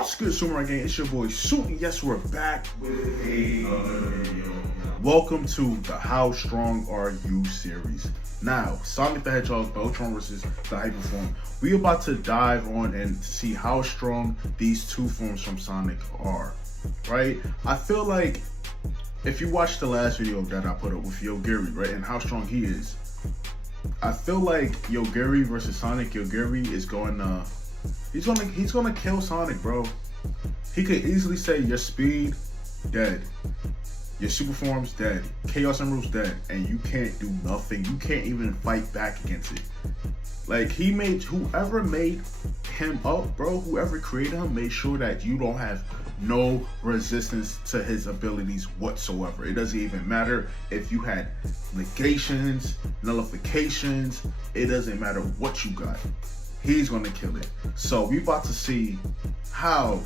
What's good, Sumer Gang? It's your boy Suit, and yes, we're back with another video. Welcome to the How Strong Are You series. Now, Sonic the Hedgehog, Beltron versus the Hyper form. We about to dive on and see how strong these two forms from Sonic are, right? I feel like if you watch the last video that I put up with Yogiri, right, and how strong he is, I feel like Yogiri versus Sonic, Yogiri is going to He's gonna kill Sonic, bro. He could easily say your speed, dead. Your super form's dead. Chaos Emerald's dead. And you can't do nothing. You can't even fight back against it. Like, whoever made him up, bro, whoever created him, made sure that you don't have no resistance to his abilities whatsoever. It doesn't even matter if you had negations, nullifications. It doesn't matter what you got. He's gonna kill it. So we about to see how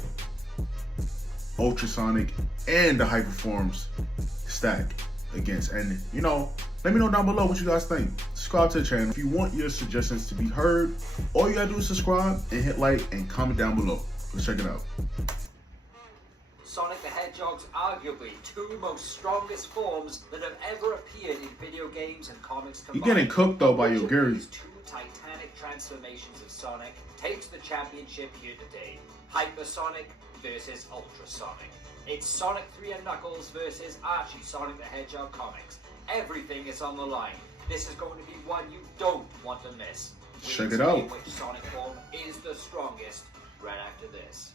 Ultrasonic and the Hyper forms stack against. And you know, let me know down below what you guys think. Subscribe to the channel. If you want your suggestions to be heard, all you gotta do is subscribe and hit like and comment down below. Let's check it out. Sonic the Hedgehog's arguably two most strongest forms that have ever appeared in video games and comics combined. You're getting cooked though by Yogiri. These two titanic transformations of Sonic takes the championship here today. Hypersonic versus Ultrasonic. It's Sonic 3 and Knuckles versus Archie, Sonic the Hedgehog comics. Everything is on the line. This is going to be one you don't want to miss. Check it out. Which Sonic form is the strongest right after this.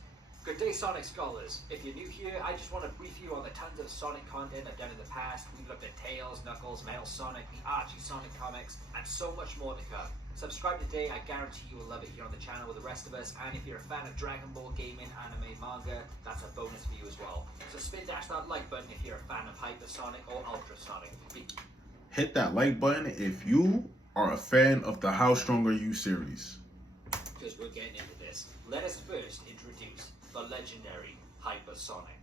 Good day, Sonic Scholars. If you're new here, I just want to brief you on the tons of Sonic content I've done in the past. We've looked at Tails, Knuckles, Metal Sonic, the Archie Sonic comics, and so much more to come. Subscribe today, I guarantee you will love it here on the channel with the rest of us, and if you're a fan of Dragon Ball, gaming, anime, manga, that's a bonus for you as well. So spin dash that like button if you're a fan of Hypersonic or Ultrasonic. Hit that like button if you are a fan of the How Strong Are You series. Because we're getting into this. Let us first introduce the legendary Hypersonic.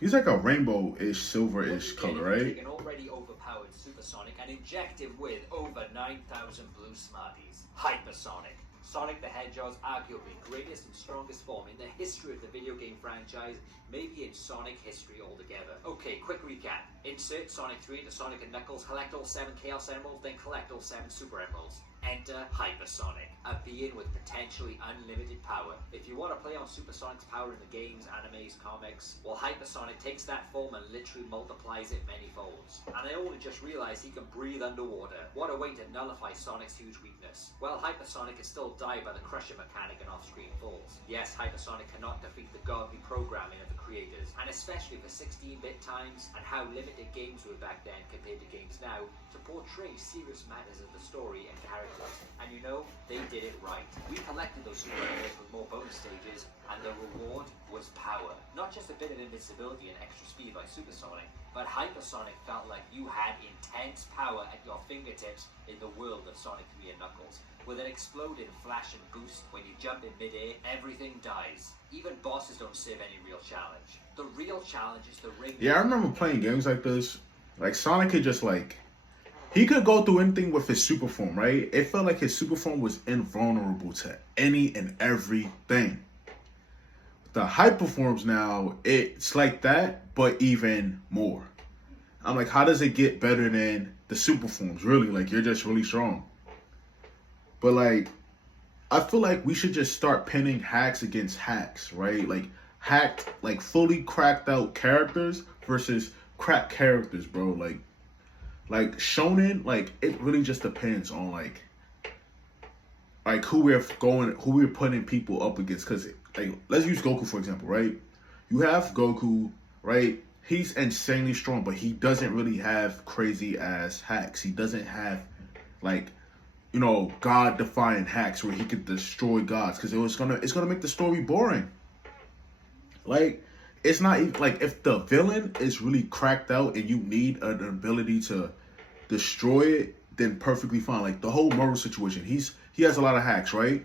He's like a rainbow-ish, silver-ish color, right? Take an already overpowered Supersonic and inject him with over 9,000 blue Smarties. Hypersonic. Sonic the Hedgehog's arguably greatest and strongest form in the history of the video game franchise, maybe in Sonic history altogether. Okay, quick recap. Insert Sonic 3 into Sonic and Knuckles, collect all 7 Chaos Emeralds, then collect all 7 Super Emeralds. Enter Hypersonic, a being with potentially unlimited power. If you want to play on Supersonic's power in the games, animes, comics, well, Hypersonic takes that form and literally multiplies it many folds. And I only just realized he can breathe underwater. What a way to nullify Sonic's huge weakness. Well, Hypersonic can still die by the Crusher mechanic and off-screen falls. Yes, Hypersonic cannot defeat the godly programming of the creators, and especially for 16-bit times and how limited games were back then compared to games now, to portray serious matters of the story and characters. And you know, they did it right. We collected those super emeralds with more bonus stages, and the reward was power. Not just a bit of invincibility and extra speed like Supersonic, but Hypersonic felt like you had intense power at your fingertips in the world of Sonic 3 and Knuckles. With an exploding flash and boost, when you jump in midair, everything dies. Even bosses don't serve any real challenge. The real challenge is the ring. Yeah, I remember playing games like this. Like, Sonic could just, like, he could go through anything with his super form, right? It felt like his super form was invulnerable to any and everything. The hyper forms now, it's like that, but even more. I'm like, how does it get better than the super forms? Really, like, you're just really strong. But, like, I feel like we should just start pinning hacks against hacks, right? Like, hacked, like, fully cracked out characters versus cracked characters, bro. Like shonen, like, it really just depends on like who we're putting people up against. Cause like, let's use Goku for example, right? You have Goku, right? He's insanely strong, but he doesn't really have crazy ass hacks. He doesn't have like, you know, God-defying hacks where he could destroy gods. Cause it's gonna make the story boring. Like, it's not even like, if the villain is really cracked out and you need an ability to destroy it, then perfectly fine. Like the whole Moro situation, he has a lot of hacks, right?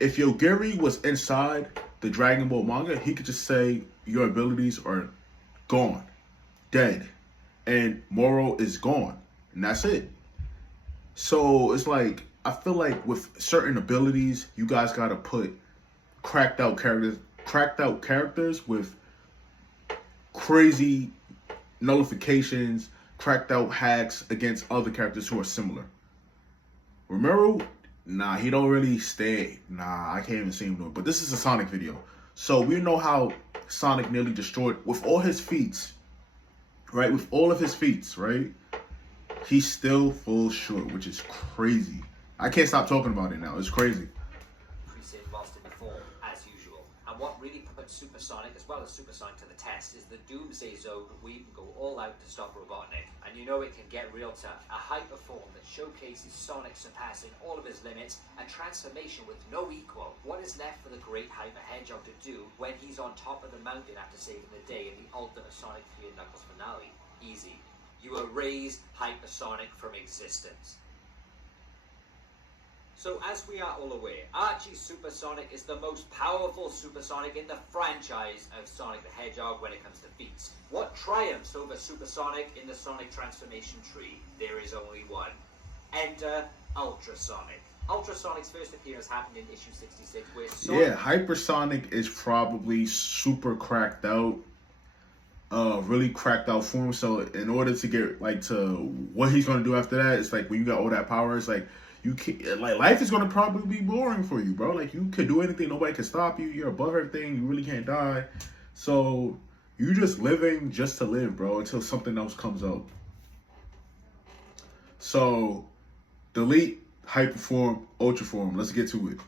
If Yogiri was inside the Dragon Ball manga, he could just say your abilities are gone, dead, and Moro is gone, and that's it. So it's like, I feel like with certain abilities, you guys gotta put cracked out characters cracked out characters with crazy nullifications, cracked out hacks against other characters who are similar. Rimuru, nah, he don't really stay. Nah, I can't even see him do it. But this is a Sonic video. So we know how Sonic nearly destroyed, with all his feats, right? With all of his feats, right? He still falls short, which is crazy. I can't stop talking about it now. It's crazy. Preset lost in the form, as usual. And what really put Supersonic as well as Supersonic to the test is the Doomsday Zone where you can go all out to stop Robotnik. And you know it can get real tough. A hyper form that showcases Sonic surpassing all of his limits, a transformation with no equal. What is left for the great Hyper Hedgehog to do when he's on top of the mountain after saving the day in the ultimate Sonic 3 and Knuckles finale? Easy. You erase Hypersonic from existence. So as we are all aware, Archie's Supersonic is the most powerful Supersonic in the franchise of Sonic the Hedgehog when it comes to feats. What triumphs over Supersonic in the Sonic transformation tree? There is only one. Enter Ultrasonic. Ultrasonic's first appearance happened in issue 66 where Sonic... Yeah, Hypersonic is probably super cracked out. Really cracked out form. So in order to get like to what he's gonna do after that, it's like when you got all that power, it's like you can't, like, life is gonna probably be boring for you, bro. Like, you could do anything, nobody can stop you. You're above everything. You really can't die. So you just living just to live, bro, until something else comes up. So delete Hyperform, Ultraform. Let's get to it.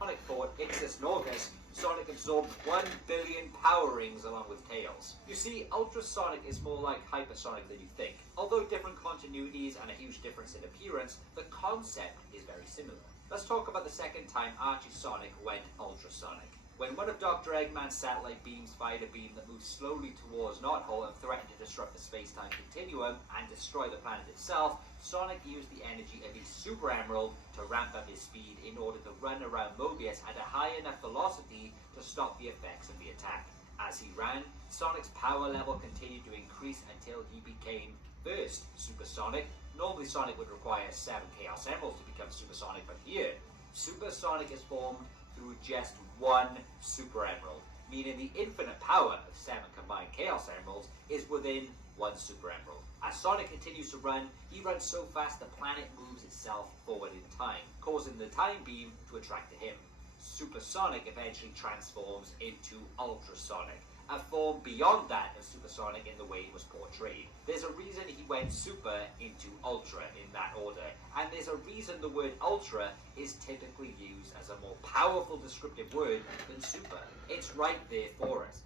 Sonic fought Ixis Norgus. Sonic absorbed 1 billion power rings along with Tails. You see, Ultrasonic is more like Hypersonic than you think. Although different continuities and a huge difference in appearance, the concept is very similar. Let's talk about the second time Archie Sonic went Ultrasonic. When one of Dr. Eggman's satellite beams fired a beam that moved slowly towards Knothole and threatened to disrupt the space-time continuum and destroy the planet itself, Sonic used the energy of his Super Emerald to ramp up his speed in order to run around Mobius at a high enough velocity to stop the effects of the attack. As he ran, Sonic's power level continued to increase until he became first Supersonic. Normally Sonic would require 7 Chaos Emeralds to become Supersonic, but here, Supersonic is formed through just 1 Super Emerald, meaning the infinite power of 7 combined Chaos Emeralds is within 1 Super Emerald. As Sonic continues to run, he runs so fast the planet moves itself forward in time, causing the time beam to attract to him. Supersonic eventually transforms into Ultrasonic, a form beyond that of Supersonic in the way it was portrayed. There's a reason he went Super into Ultra in that order, and there's a reason the word Ultra is typically used as a more powerful descriptive word than Super. It's right there for us.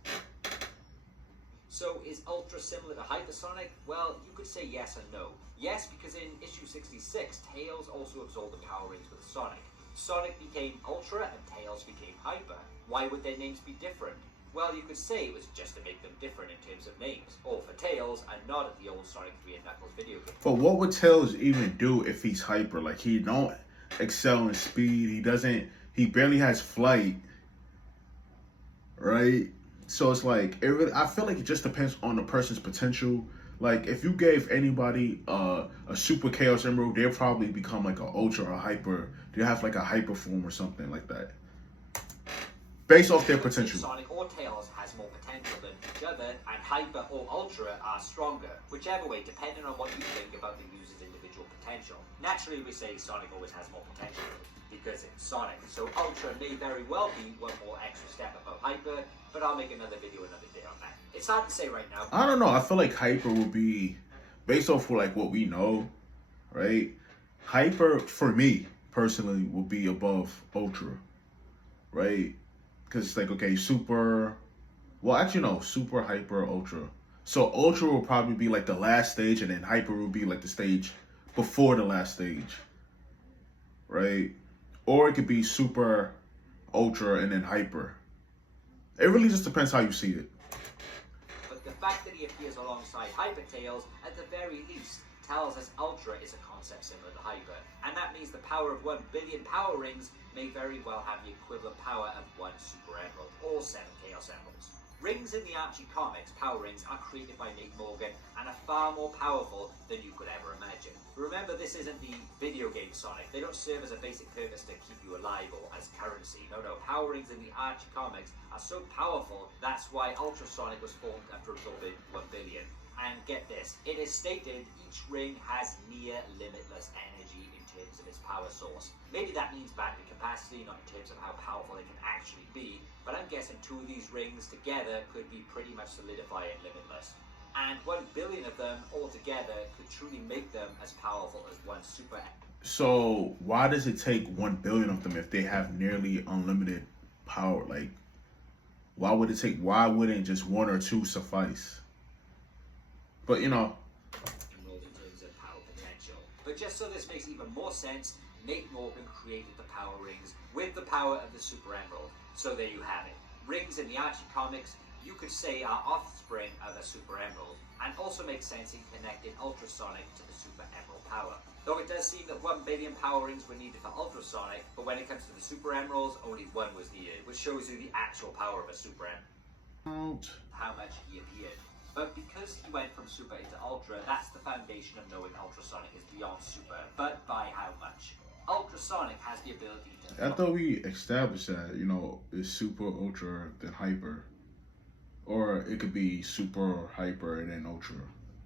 So is Ultra similar to Hypersonic? Well, you could say yes and no. Yes, because in issue 66, Tails also absorbed the power rings with Sonic. Sonic became Ultra and Tails became Hyper. Why would their names be different? Well, you could say it was just to make them different in terms of names, or for Tails and not at the old Sonic 3 and Knuckles video game. But what would Tails even do if he's Hyper? Like, he don't excel in speed. He barely has flight, right? So it's like, I feel like it just depends on the person's potential. Like, if you gave anybody a Super Chaos Emerald, they'll probably become like an Ultra or a Hyper. They'll have like a Hyper form or something like that, based off their potential. Sonic or Tails has more potential than each other, and Hyper or Ultra are stronger. Whichever way, depending on what you think about the user's individual potential. Naturally, we say Sonic always has more potential because it's Sonic. So Ultra may very well be one more extra step above Hyper, but I'll make another video another day on that. It's hard to say right now. I don't know. I feel like Hyper would be, based off of like what we know, right? Hyper, for me personally, will be above Ultra, right? Because it's like, okay, Super, well, actually, no, Super, Hyper, Ultra. So Ultra will probably be like the last stage, and then Hyper will be like the stage before the last stage, right? Or it could be Super, Ultra, and then Hyper. It really just depends how you see it. But the fact that he appears alongside Hyper Tails, at the very least, tells us Ultra is a concept similar to Hyper. And that means the power of 1 billion power rings may very well have the equivalent power of 1 Super Emerald, or 7 Chaos Emeralds. rings in the Archie comics, power rings, are created by Nick Morgan and are far more powerful than you could ever imagine. Remember, this isn't the video game Sonic. They don't serve as a basic purpose to keep you alive or as currency. No, power rings in the Archie comics are so powerful, that's why Ultrasonic was formed after absorbing 1 billion. And get this, it is stated each ring has near limitless energy in terms of its power source. Maybe that means battery capacity, not in terms of how powerful it can actually be, but I'm guessing 2 of these rings together could be pretty much solidifying limitless. And 1 billion of them altogether could truly make them as powerful as one super. So why does it take 1 billion of them if they have nearly unlimited power? Like, why wouldn't just 1 or 2 suffice? But In terms of power potential. But just so this makes even more sense, Nate Morgan created the power rings with the power of the Super Emerald. So there you have it. Rings in the Archie comics, you could say, are offspring of the Super Emerald, and also makes sense in connecting Ultrasonic to the Super Emerald power. Though it does seem that 1 billion power rings were needed for Ultrasonic, but when it comes to the Super Emeralds, only 1 was needed, which shows you the actual power of a Super Emerald. How much he appeared. But because he went from Super into Ultra, that's the foundation of knowing Ultrasonic is beyond Super. But by how much? Ultrasonic has the ability to... I thought we established that, it's Super, Ultra, then Hyper. Or it could be Super, Hyper, and then Ultra.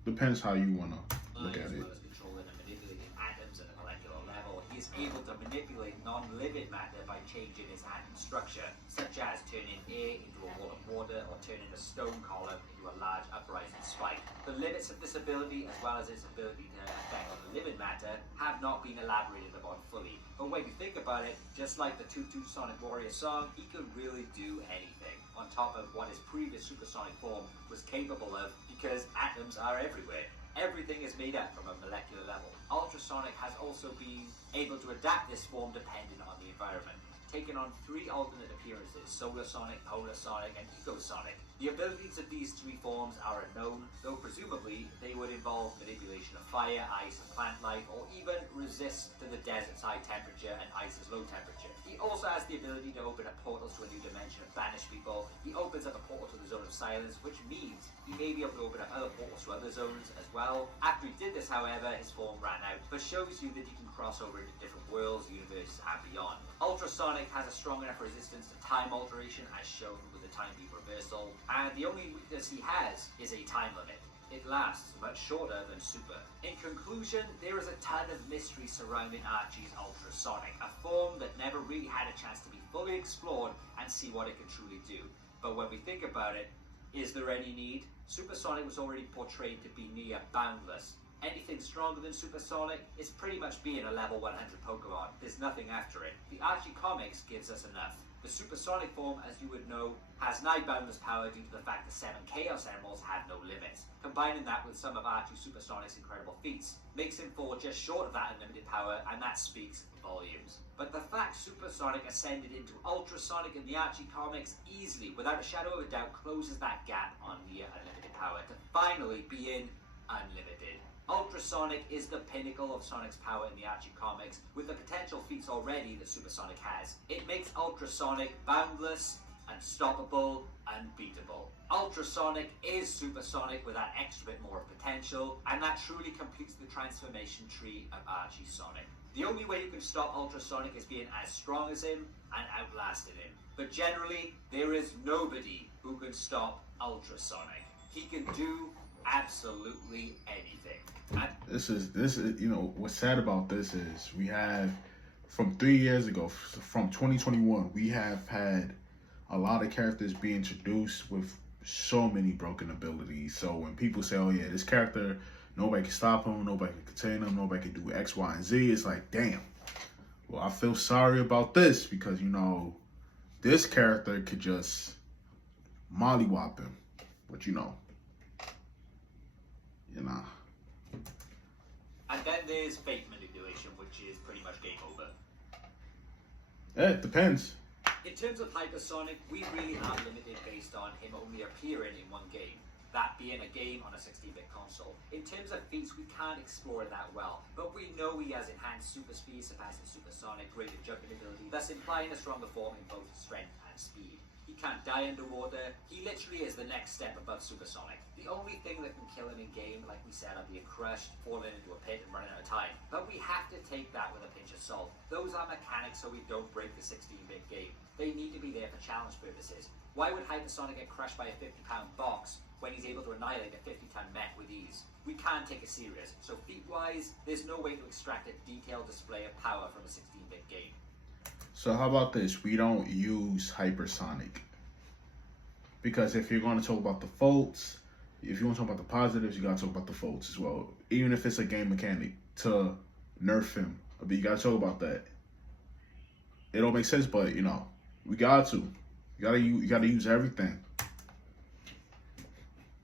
Depends how you want to look at it. As well as controlling and manipulating atoms at a molecular level, he is able to manipulate non-living matter by changing its atom structure, such as turning air into a wall of water or turning a stone column into a large uprising spike. The limits of this ability, as well as its ability to affect the living matter, have not been elaborated upon fully. But when you think about it, just like the Tutu Sonic Warrior song, he could really do anything, on top of what his previous supersonic form was capable of, because atoms are everywhere. Everything is made up from a molecular level. Ultrasonic has also been able to adapt this form depending on the environment, taking on 3 alternate appearances: Solar Sonic, Polar Sonic, and Eco Sonic. The abilities of these 3 forms are unknown, though presumably they would involve manipulation of fire, ice, and plant life, or even resist to the desert's high temperature and ice's low temperature. He also has the ability to open up portals to a new dimension and banish people. He opens up a portal to the Zone of Silence, which means he may be able to open up other portals to other zones as well. After he did this, however, his form ran out, but shows you that he can cross over into different worlds, universes, and beyond. Ultrasonic has a strong enough resistance to time alteration, as shown with the time beam reversal, and the only weakness he has is a time limit. It lasts much shorter than Super. In conclusion, there is a ton of mystery surrounding Archie's Ultrasonic, a form that never really had a chance to be fully explored and see what it can truly do. But when we think about it, is there any need? Supersonic was already portrayed to be near boundless. Anything stronger than Supersonic is pretty much being a level 100 Pokemon. There's nothing after it. The Archie comics gives us enough. The Supersonic form, as you would know, has nigh boundless power due to the fact that 7 Chaos Emeralds have no limits. Combining that with some of Archie Supersonic's incredible feats makes him fall just short of that unlimited power, and that speaks volumes. But the fact Supersonic ascended into Ultrasonic in the Archie comics easily, without a shadow of a doubt, closes that gap on near unlimited power to finally be in unlimited. Ultrasonic is the pinnacle of Sonic's power in the Archie comics, with the potential feats already that Supersonic has. It makes Ultrasonic boundless, unstoppable, unbeatable. Ultrasonic is Supersonic with that extra bit more of potential, and that truly completes the transformation tree of Archie Sonic. The only way you can stop Ultrasonic is being as strong as him and outlasting him. But generally, there is nobody who can stop Ultrasonic. He can do absolutely anything. This is what's sad about this is we have from 3 years ago, from 2021, we have had a lot of characters being introduced with so many broken abilities. So when people say, oh yeah, this character, nobody can stop him, nobody can contain him, nobody can do X, Y, and Z, it's like, damn. Well, I feel sorry about this because, this character could just mollywop him. But And then there's fate manipulation, which is pretty much game over. It depends. In terms of Hypersonic, we really are limited based on him only appearing in one game, that being a game on a 16-bit console. In terms of feats, we can't explore it that well, but we know he has enhanced super speed, surpassing Supersonic, greater jumping ability, thus implying a stronger form in both strength and speed. He can't die underwater. He literally is the next step above supersonic. The only thing that can kill him in game, like we said, are being crushed, falling into a pit, and running out of time. But we have to take that with a pinch of salt. Those are mechanics so we don't break the 16-bit game. They need to be there for challenge purposes. Why would Hypersonic get crushed by a 50-pound box when he's able to annihilate a 50-ton mech with ease? We can't take it serious. So feat-wise, there's no way to extract a detailed display of power from a 16-bit game. So how about this? We don't use Hypersonic. Because if you're going to talk about the faults, if you want to talk about the positives, you got to talk about the faults as well. Even if it's a game mechanic to nerf him, but you got to talk about that. It don't make sense, but, you know, we got to. You got to use everything.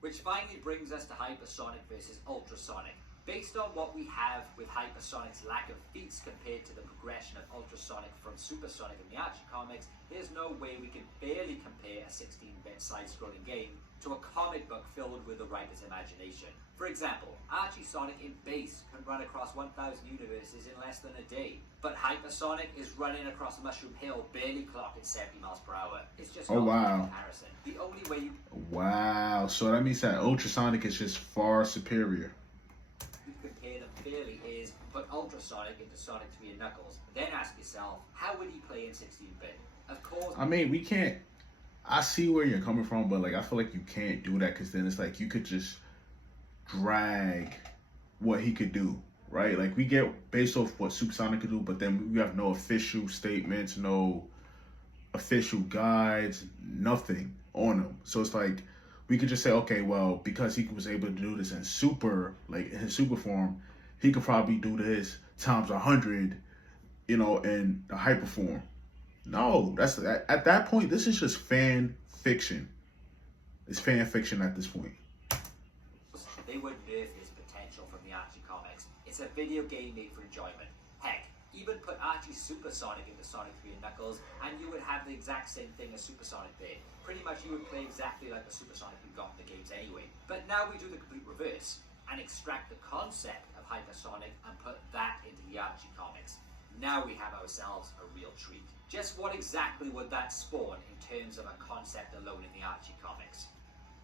Which finally brings us to Hypersonic versus Ultrasonic. Based on what we have with Hypersonic's lack of feats compared to the progression of Ultrasonic from Supersonic in the Archie comics, there's no way we can barely compare a 16-bit side-scrolling game to a comic book filled with the writer's imagination. For example, Archie Sonic in base can run across 1,000 universes in less than a day, but Hypersonic is running across Mushroom Hill barely clocking 70 miles per hour. It's just not a comparison. The only way you... Wow, so that means that Ultrasonic is just far superior. Compare them fairly is put Ultrasonic into Sonic 3 and Knuckles, then ask yourself, how would he play in 16-bit? Of course... I mean, we can't... I see where you're coming from, but like I feel like you can't do that because then it's like you could just drag what he could do, right? Like we get based off what Supersonic could do, but then we have no official statements, no official guides, nothing on him. So it's like we could just say, okay, well, because he was able to do this in super, like in his super form, he could probably do this times 100, you know, in the hyper form. No, that's at that point, this is just fan fiction. It's fan fiction at this point. They would nerf his potential from the Archie comics. It's a video game made for enjoyment. Heck, even put Archie Supersonic into Sonic 3 and Knuckles, and you would have the exact same thing as Supersonic did. Pretty much you would play exactly like the Supersonic we got in the games anyway. But now we do the complete reverse, and extract the concept of Hypersonic and put that into the Archie comics. Now we have ourselves a real treat. Just what exactly would that spawn in terms of a concept alone in the Archie comics?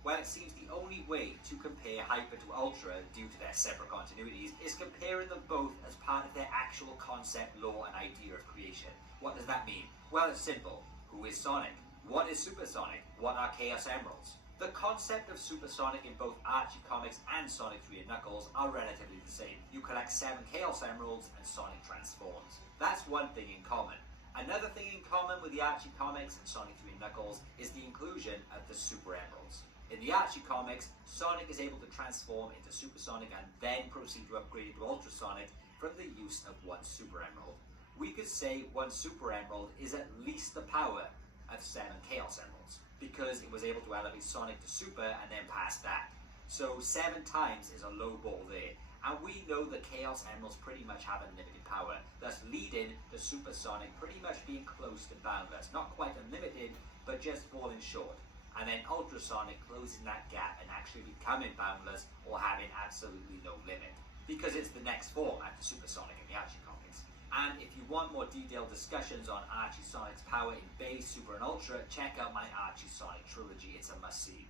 Well, it seems the only way to compare Hyper to Ultra due to their separate continuities is comparing them both as part of their actual concept, lore, and idea of creation. What does that mean? Well, it's simple. Who is Sonic? What is Supersonic? What are Chaos Emeralds? The concept of Supersonic in both Archie comics and Sonic 3 and Knuckles are relatively the same. You collect 7 Chaos Emeralds and Sonic transforms. That's one thing in common. Another thing in common with the Archie comics and Sonic 3 and Knuckles is the inclusion of the Super Emeralds. In the Archie comics, Sonic is able to transform into Supersonic and then proceed to upgrade into Ultrasonic from the use of 1 Super Emerald. We could say 1 Super Emerald is at least the power of 7 Chaos Emeralds, because it was able to elevate Sonic to Super and then past that. So 7 times is a low ball there. And we know that Chaos Emeralds pretty much have unlimited power, thus leading to Supersonic pretty much being close to boundless. Not quite unlimited, but just falling short. And then Ultrasonic closing that gap and actually becoming boundless or having absolutely no limit. Because it's the next form after Supersonic in the Archie comics. And if you want more detailed discussions on Archie Sonic's power in base, super, and ultra, check out my Archie Sonic trilogy. It's a must-see.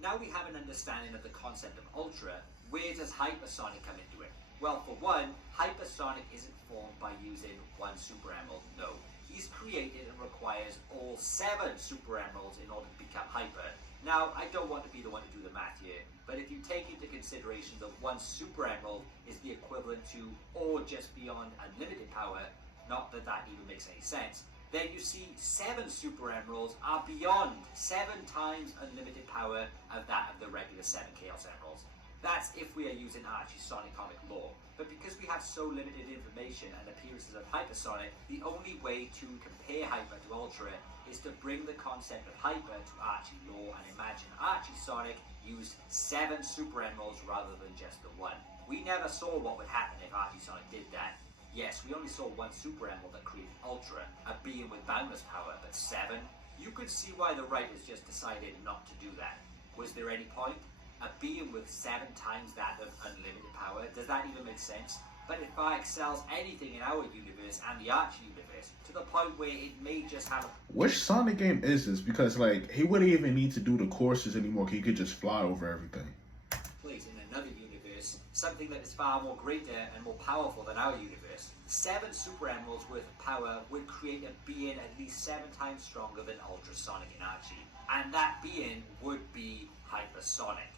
Now we have an understanding of the concept of Ultra, where does Hypersonic come into it? Well, for one, Hypersonic isn't formed by using 1 Super Emerald, no. He's created and requires all 7 Super Emeralds in order to become Hyper. Now, I don't want to be the one to do the math here, but if you take into consideration that 1 Super Emerald is the equivalent to, or just beyond unlimited power, not that that even makes any sense, then you see 7 Super Emeralds are beyond 7 times unlimited power of that of the regular 7 Chaos Emeralds. That's if we are using Archie Sonic comic lore. But because we have so limited information and appearances of Hypersonic, the only way to compare Hyper to Ultra is to bring the concept of Hyper to Archie lore and imagine Archie Sonic used 7 Super Emeralds rather than just the 1. We never saw what would happen if Archie Sonic did that. Yes, we only saw 1 Super Emerald that created Ultra, a being with boundless power, but 7? You could see why the writers just decided not to do that. Was there any point? A being with 7 times that of unlimited power? Does that even make sense? but it far excels anything in our universe and the Archie universe, to the point where it may just have a Which Sonic game is this? Because like he wouldn't even need to do the courses anymore. He could just fly over everything. place in another universe, something that is far more greater and more powerful than our universe. 7 Super Emeralds worth of power would create a being at least 7 times stronger than Ultrasonic in Archie. And that being would be Hypersonic.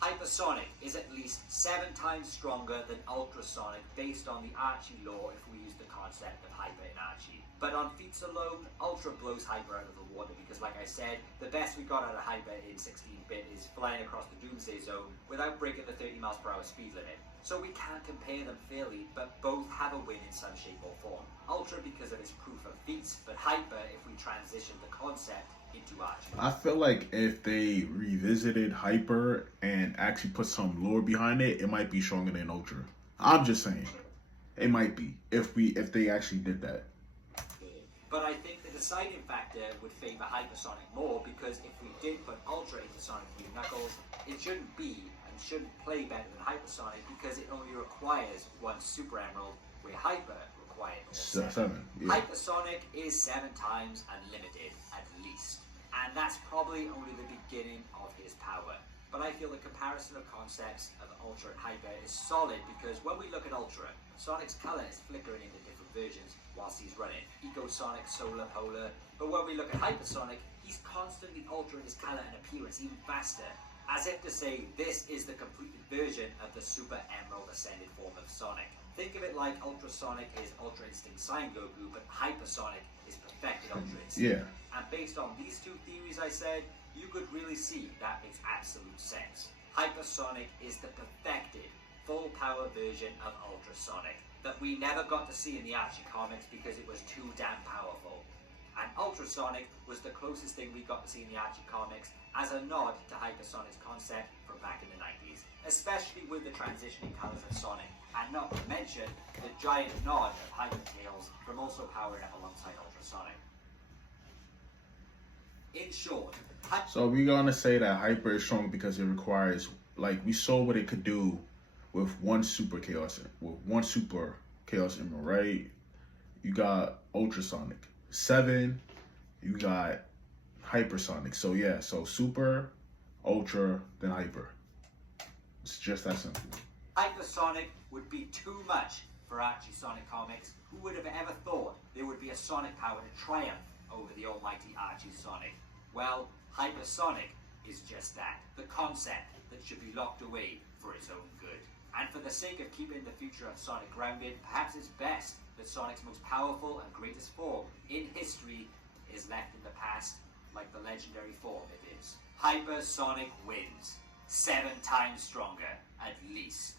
Hypersonic is at least 7 times stronger than Ultrasonic based on the Archie lore if we use the concept of Hyper in Archie. But on feats alone, Ultra blows Hyper out of the water because, like I said, the best we got out of Hyper in 16-bit is flying across the Doomsday Zone without breaking the 30 miles per hour speed limit. So we can't compare them fairly, but both have a win in some shape or form. Ultra because of its proof of feats, but Hyper if we transition the concept into Archie. I feel like if they revisited Hyper and actually put some lore behind it, it might be stronger than Ultra. I'm just saying, it might be if they actually did that. But I think the deciding factor would favor Hypersonic more because if we did put Ultra into Sonic 3 Knuckles, it shouldn't be and shouldn't play better than Hypersonic because it only requires 1 Super Emerald, where Hyper required 7. 7. Yeah. Hypersonic is 7 times unlimited at least, and that's probably only the beginning of his power. But I feel the comparison of concepts of Ultra and Hyper is solid because when we look at Ultra, Sonic's color is flickering into different versions whilst he's running. Eco Sonic, Solar, Polar. But when we look at Hypersonic, he's constantly altering his color and appearance even faster, as if to say this is the completed version of the Super Emerald Ascended form of Sonic. Think of it like Ultrasonic is Ultra Instinct Sign Goku, but Hypersonic is perfected Ultra Instinct. Yeah. And based on these 2 theories I said, you could really see that makes absolute sense. Hypersonic is the perfected, full power version of Ultrasonic that we never got to see in the Archie comics because it was too damn powerful. And Ultrasonic was the closest thing we got to see in the Archie comics as a nod to Hypersonic's concept from back in the 90s, especially with the transitioning colors of Sonic, and not to mention the giant nod of Hypertails from also powering up alongside Ultrasonic. In short, So we're gonna say that Hyper is strong because it requires, like we saw what it could do with 1 Super Chaos Emerald, right? You got Ultrasonic. 7, you got Hypersonic. So yeah, so Super, Ultra, then Hyper. It's just that simple. Hypersonic would be too much for Archie Sonic comics. Who would have ever thought there would be a Sonic power to triumph over the almighty Archie Sonic? Well, Hypersonic is just that, the concept that should be locked away for its own good. And for the sake of keeping the future of Sonic grounded, perhaps it's best that Sonic's most powerful and greatest form in history is left in the past, like the legendary form it is. Hypersonic wins. 7 times stronger, at least.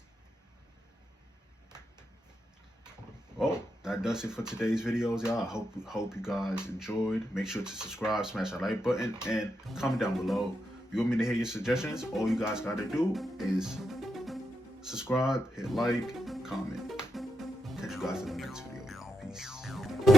Well, that does it for today's videos, y'all. I hope you guys enjoyed. Make sure to subscribe, smash that like button, and comment down below. If you want me to hear your suggestions, all you guys gotta do is subscribe, hit like, comment. Catch you guys in the next video. Peace.